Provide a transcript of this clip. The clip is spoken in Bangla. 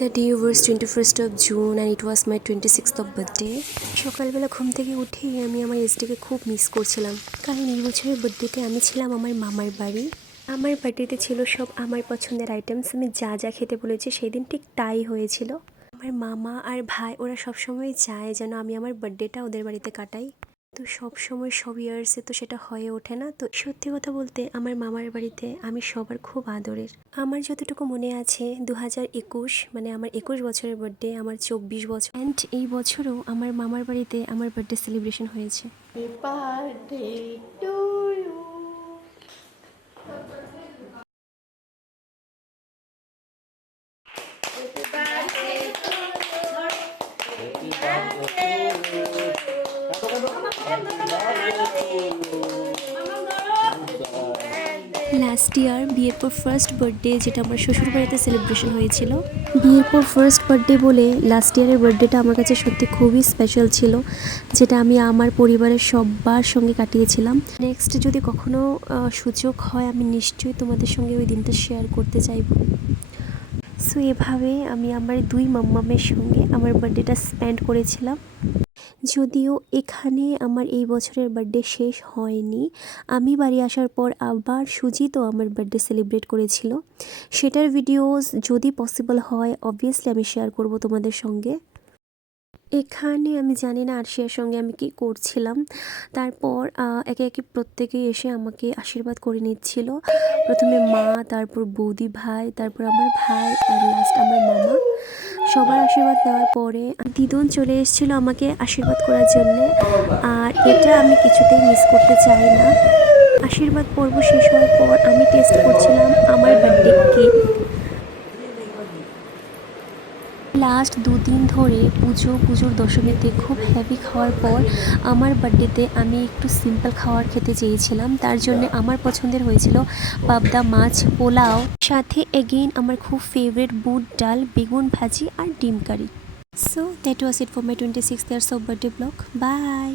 The day was 21st of June and it was my 26th of birthday. সকালবেলা ঘুম থেকে উঠেই আমি আমার এসডিকে খুব মিস করছিলাম, কারণ এই বছরের বার্থডেতে আমি ছিলাম আমার মামার বাড়ি। আমার বার্থডেতে ছিল সব আমার পছন্দের আইটেমস। আমি যা যা খেতে বলেছি সেদিন ঠিক তাই হয়েছিল। আমার মামা আর ভাই ওরা সবসময় চায় যেন আমি আমার বার্থডেটা ওদের বাড়িতে কাটাই, তো সব সময় সব ইয়ার্সে তো সেটা হয়ে ওঠে না। তো সত্যি কথা বলতে আমার মামার বাড়িতে আমি সবার খুব আদরের। আমার যতটুকু মনে আছে 2021 মানে আমার 21 বছরের বার্থডে, আমার 24 বছর, অ্যান্ড এই বছরও আমার মামার বাড়িতে আমার বার্থডে সেলিব্রেশন হয়েছে। লাস্ট ইয়ার বিয়ের পর ফার্স্ট বার্থডে, যেটা আমার শ্বশুরবাড়িতে সেলিব্রেশন হয়েছিল। বিয়ের পর ফার্স্ট বার্থডে বলে লাস্ট ইয়ারের বার্থডেটা আমার কাছে সত্যি খুবই স্পেশাল ছিল, যেটা আমি আমার পরিবারের সবার সঙ্গে কাটিয়েছিলাম। নেক্সট যদি কখনো সুযোগ হয় আমি নিশ্চয়ই তোমাদের সঙ্গে ওই দিনটা শেয়ার করতে চাইব। সো এভাবে আমি আমার দুই মাম্মামের সঙ্গে আমার বার্থডেটা স্পেন্ড করেছিলাম। যদিও এখানে আমার এই বছরের বার্থডে শেষ হয়নি, আমি বাড়ি আসার পর আবার সুজিতও আমার বার্থডে সেলিব্রেট করেছিল। সেটার ভিডিওস যদি পসিবল হয় অবভিয়াসলি আমি শেয়ার করব তোমাদের সঙ্গে। এখানে আমি জানি না আরশিয়ার সঙ্গে আমি কি করছিলাম। তারপর একে একে প্রত্যেকেই এসে আমাকে আশীর্বাদ করে নিচ্ছিল। প্রথমে মা, তারপর বৌদি ভাই, তারপর আমার ভাই, আর লাস্ট আমার মামা। সবার আশীর্বাদ নেওয়ার পরে দিদুন চলে এসেছিলো আমাকে আশীর্বাদ করার জন্যে, আর এটা আমি কিছুতেই মিস করতে চাই না। আশীর্বাদ পর্ব শেষ হওয়ার পর আমি টেস্ট করছিলাম আমার বার্থডে কেক। লাস্ট দুদিন ধরে পুজোর দশমীতে খুব হেভি খাওয়ার পর আমার বার্থডেতে আমি একটু সিম্পল খাবার খেতে চেয়েছিলাম। তার জন্য আমার পছন্দের হয়েছিল পাবদা মাছ, পোলাও, সাথে এগেইন আমার খুব ফেভারিট বুট ডাল, বেগুন ভাজি আর ডিম curry. So that was it for my 26th years of birthday blog. By.